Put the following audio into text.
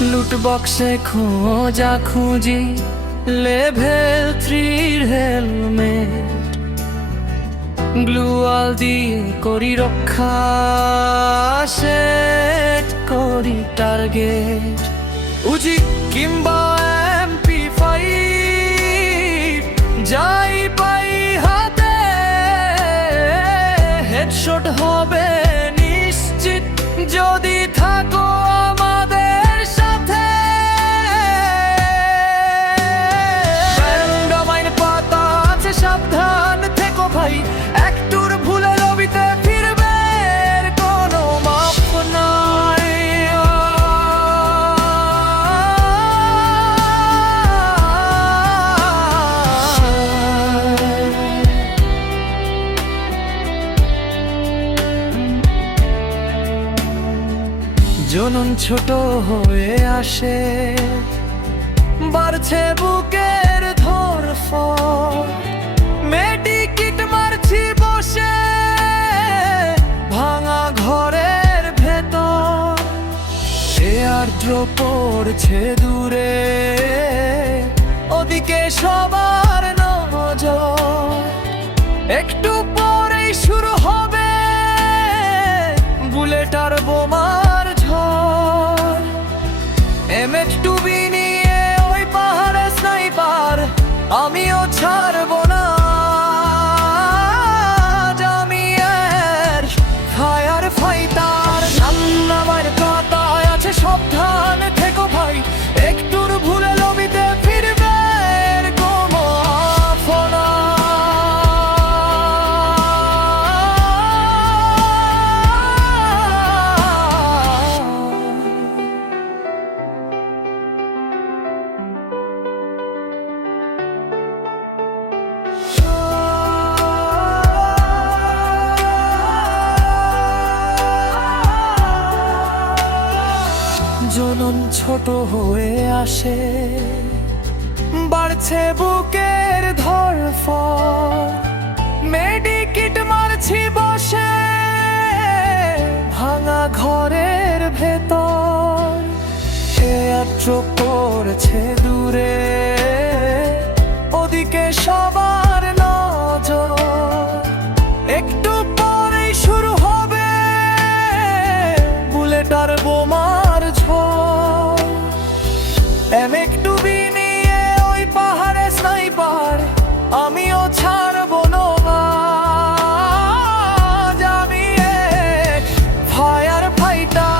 লুট বক্সে খোঁজা খুঁজি, লেভেল 3 হেলমেট, গ্লুয়াল দিয়ে করি রক্ষা, সেট করি টার্গেট। উজি কিংবা MP5 যাই পাই হাতে, হেডশট হবে নিশ্চিত যদি থাকো আমাদের সাথে। ব্যান্ডামাইন পাতা আছে, সাবধান থেকো ভাই, একটুর ভুলে লবিতে ফিরবে এর কোনো মাপ নাই। জনন ছোট হয়ে আসে, বাড়ছে বুকের ধড়ফড়, মেডিকিট মারছি বসে ভাঙা ঘরের ভেতর। এয়ার ড্রপ পড়ছে দূরে, ওদিকে সবার নজর। একটু পরেই শুরু হবে বুলেট আর বোমার ঝড়। MH2B নিয়ে ওই পাহাড়ে স্নাইপার, আমিও ছাড়বো না। আমি এর ফায়ার ফাইটার, জান্নামার কাঁটায় আছে, সাবধান থেকো ভাই, একটুর ভুলে লবিতে ফিরবে এর কোনো আফনা। জনন ছোট হয়ে আসে, বাড়ছে বুকের ধড়ফড়, মেডিকিট মারছি বসে ভাঙা ঘরের ভেতর। এয়ার ড্রপ পড়ছে দূরে, ওদিকে সবার নজর। একটু পরেই শুরু হবে বুলেট আর বোমার ঝড়। MH2B নিয়ে ওই পাহাড়ে স্নাইপার, আমিও ছাড়বো না। আমি এক ফায়ার ফাইটার।